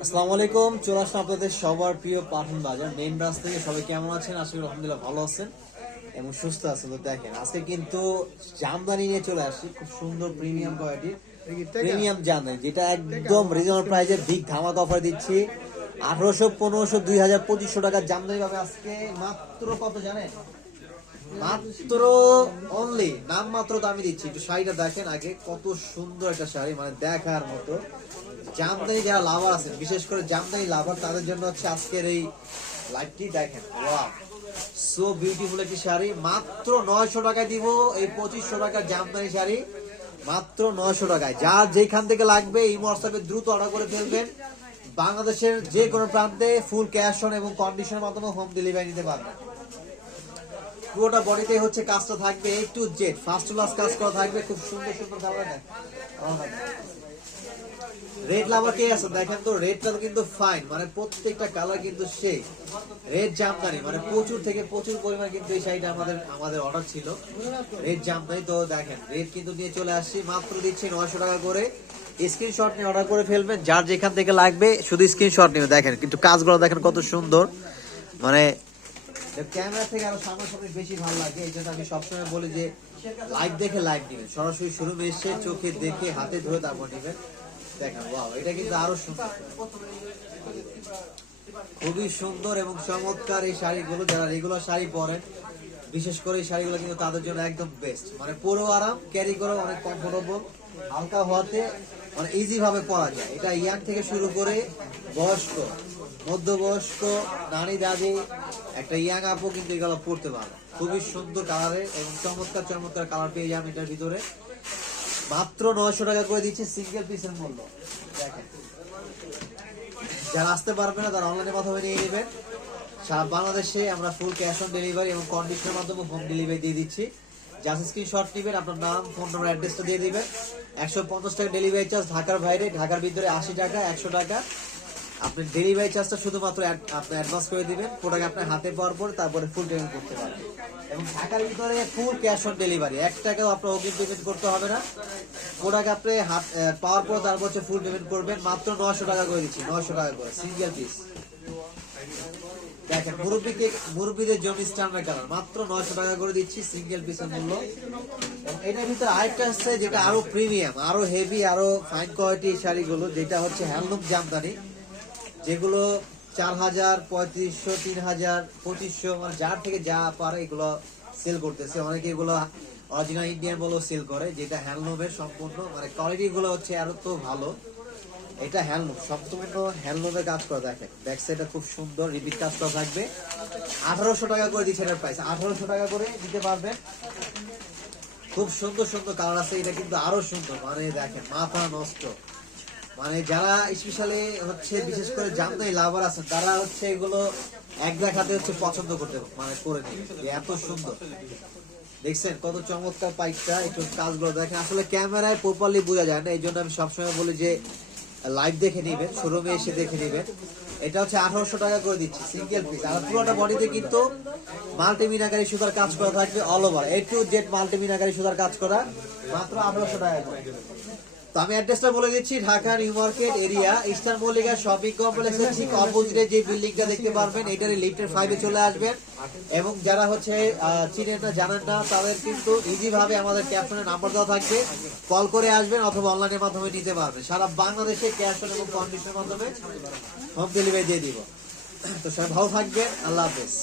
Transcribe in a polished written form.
আসসালামু আলাইকুম, চলে আসলাম আপনাদের সবার প্রিয় পাঠান বাজার মেইন রাস্তা থেকে। সবাই কেমন আছেন? আসলে আলহামদুলিল্লাহ ভালো আছেন এবং সুস্থ আছেন। তো দেখেন, আজকে কিন্তু জামদানি নিয়ে চলে আসছি, খুব সুন্দর প্রিমিয়াম কোয়ালিটির প্রিমিয়াম জামদানি, যেটা একদম রিজনেবল প্রাইসে বিগ ধামাকা অফার দিচ্ছি। 1800, 1500, 2000, 2500 টাকার জামদানি পাবে আজকে মাত্র কত জানেন? মাত্র অনলি নাম মাত্র দামি দিচ্ছি। একটু শাড়িটা দেখেন আগে, কত সুন্দর একটা শাড়ি, মানে দেখার মতো। জামদানি যারা লাভার আছেন, বিশেষ করে জামদানি লাভার, তাদের জন্য হচ্ছে আজকের এই লাইভটি। দেখেন, ওয়াও, সো বিউটিফুল একটি শাড়ি, মাত্র 900 টাকায় দিব। এই 2500 টাকার জামদানি শাড়ি মাত্র 900 টাকায়। যার যেখান থেকে লাগবে এই হোয়াটসঅ্যাপে দ্রুত অর্ডার করে ফেলবেন। বাংলাদেশের যে কোনো প্রান্তে ফুল ক্যাশ অন এবং কন্ডিশনের মাধ্যমে হোম ডেলিভারি নিতে পারবেন। পুরোটা বডিতে হচ্ছে কাজটা থাকবে A to Z, first class কাজ করা থাকবে। খুব সুন্দর সুন্দর কালার দেখেন। রেড লাভার কে আছে দেখেন তো, রেডটা কিন্তু ফাইন, মানে প্রত্যেকটা কালার কিন্তু সেই রেড জামদানি, মানে প্রচুর থেকে প্রচুর পরিমাণ কিন্তু এই শাড়িটা আমাদের অর্ডার ছিল রেড জামদানি। তো দেখেন, রেড কিন্তু নিয়ে চলে আসছি, মাত্র দিচ্ছি 900 টাকা করে। স্ক্রিনশট নিয়ে অর্ডার করে ফেলবেন, যার যেখান থেকে লাগবে শুধু স্ক্রিনশট নিয়ে। দেখেন কিন্তু কাজগুলো দেখেন কত সুন্দর, মানে ক্যামেরা থেকে আরো সামনাসামনি বেশি ভালো লাগে। এই জন্য আমি সবসময় বলি যে লাইভ দেখে লাইভ নেবেন, সরাসরি শোরুমে এসে চোখে দেখে হাতে ধরে তারপর নেবেন। দেখেন, ওয়াও, এটা কিন্তু আরো সুন্দর, খুবই সুন্দর এবং চমৎকার এই শাড়িগুলো। যারা রেগুলার শাড়ি পরেন, বিশেষ করে এই শাড়িগুলো কিন্তু তাদের জন্য একদম বেস্ট, মানে পুরো আরাম, ক্যারি করে অনেক কমফোর্টেবল, হালকা হওয়াতে মানে ইজি ভাবে পরা যায়। এটা ইয়াং থেকে শুরু করে বয়স্ক, মধ্যবয়স্ক, নারী দাদি, একটা ইয়াং আপু কিন্তু এগুলো পড়তে পারে। খুবই সুন্দর কালারে এবং চমৎকার চমৎকার কালার পেয়ে যাবেন এটার ভিতরে। মাত্র 900 টাকা করে দিচ্ছি, সিঙ্গেল পিসের মূল্য। দেখেন, যারা আসতে পারবে না তারা অনলাইনের মাধ্যমে নিয়ে নেবেন। সারা বাংলাদেশে আমরা ফুল ক্যাশ অন ডেলিভারি এবং কন্ডিশনের মাধ্যমে হোম ডেলিভারি দিয়ে দিচ্ছি। জাস্ট স্ক্রিনশট নেবেন, আপনার নাম, ফোন নম্বর, অ্যাড্রেসটা দিয়ে দিবেন। 150 টাকা ডেলিভারি চার্জ ঢাকার বাইরে, ঢাকার ভিতরে 80 টাকা, 100 টাকা। আপনি ডেলিভারি চার্জটা শুধুমাত্র আপনি অ্যাডভান্স করে দিবেন। প্রোডাক্ট আপনার হাতে পাওয়ার পর তারপরে ফুল পেমেন্ট করতে পারবেন। এবং ঢাকার ভিতরে ফুল ক্যাশ অন ডেলিভারি, 1 টাকাও আপনার অগ্রিম পেমেন্ট করতে হবে না। প্রোডাক্ট আপনি পাওয়ার পর তারপর হচ্ছে ফুল পেমেন্ট করবেন। মাত্র 900 টাকা করে দিচ্ছি, 900 টাকা করে সিঙ্গেল পিস। দেখেন, মুরব্বীদের জন্য স্ট্যান্ডার্ড কালার, মাত্র 900 টাকা করে দিচ্ছি, সিঙ্গেল পিসের মূল্য। এটার ভিতরে আরেকটা আছে যেটা আরো প্রিমিয়াম, আরো হেভি, আরো ফাইন কোয়ালিটি শাড়িগুলো, যেটা হচ্ছে হ্যান্ডলুম জামদানি, যেগুলো 4000, 3500, 3000, 2500, মানে যার থেকে যা পারে এগুলো সেল করতেছে। অনেকে এগুলো অরিজিনাল ইন্ডিয়ান বলেও সেল করে, যেটা হ্যান্ডলুমের সম্পূর্ণ, মানে কোয়ালিটি গুলো হচ্ছে আরো তো ভালো। এটা হ্যান্ডলুম, সম্পূর্ণ হ্যান্ডলুমের কাজ করা। দেখেন, ব্যাক সাইডটা খুব সুন্দর, রিপিট কাজ করা থাকবে। 1800 টাকা করে দিচ্ছে এটার প্রাইস, 1800 টাকা করে দিতে পারবেন। খুব সুন্দর সুন্দর কালার আছে, এটা কিন্তু আরো সুন্দর, মানে দেখেন মাথা নষ্ট। মানে যারা স্পেশালি হচ্ছে বিশেষ করে জামদানি লাভার আছেন, তারা হচ্ছে এগুলো এক দেখাতে হচ্ছে পছন্দ করতে, মানে করে নেবে, এত সুন্দর। দেখছেন কত চমৎকার পাইপটা, একটু কাজগুলো দেখেন। আসলে ক্যামেরায় প্রপারলি বোঝা যায় না, এই জন্য আমি সবসময় বলি যে লাইভ দেখে নিবেন, শোরুমে এসে দেখে নিবেন। এটা হচ্ছে 1800 টাকা করে দিচ্ছি, সিঙ্গেল পিস। আর পুরোটা বডিতে কিন্তু মাল্টি মিনাকারি সুতার কাজ করা থাকবে, all over A to Z multi meenakari সুতার কাজ করা, মাত্র 1800 টাকা করে। তো আমি অ্যাড্রেসটা বলে দিচ্ছি, Dhaka new market area, eastern Mallika shopping কমপ্লেক্সের ঠিক অপোজিটে যে বিল্ডিংটা দেখতে পারবেন, এটার লিফটের 5 এ চলে আসবেন। এবং যারা হচ্ছে চিনেন না, জানেন না, তাদের কিন্তু ইজি ভাবে আমাদের ক্যাপশনে নাম্বার দেওয়া থাকবে, কল করে আসবেন অথবা অনলাইনের মাধ্যমে নিতে পারবেন। সারা বাংলাদেশে ক্যাশ অন এবং কন্ডিশনের মাধ্যমে হোম ডেলিভারি দিয়ে দিব। তো সবাই ভালো থাকবেন, আল্লাহ হাফেজ।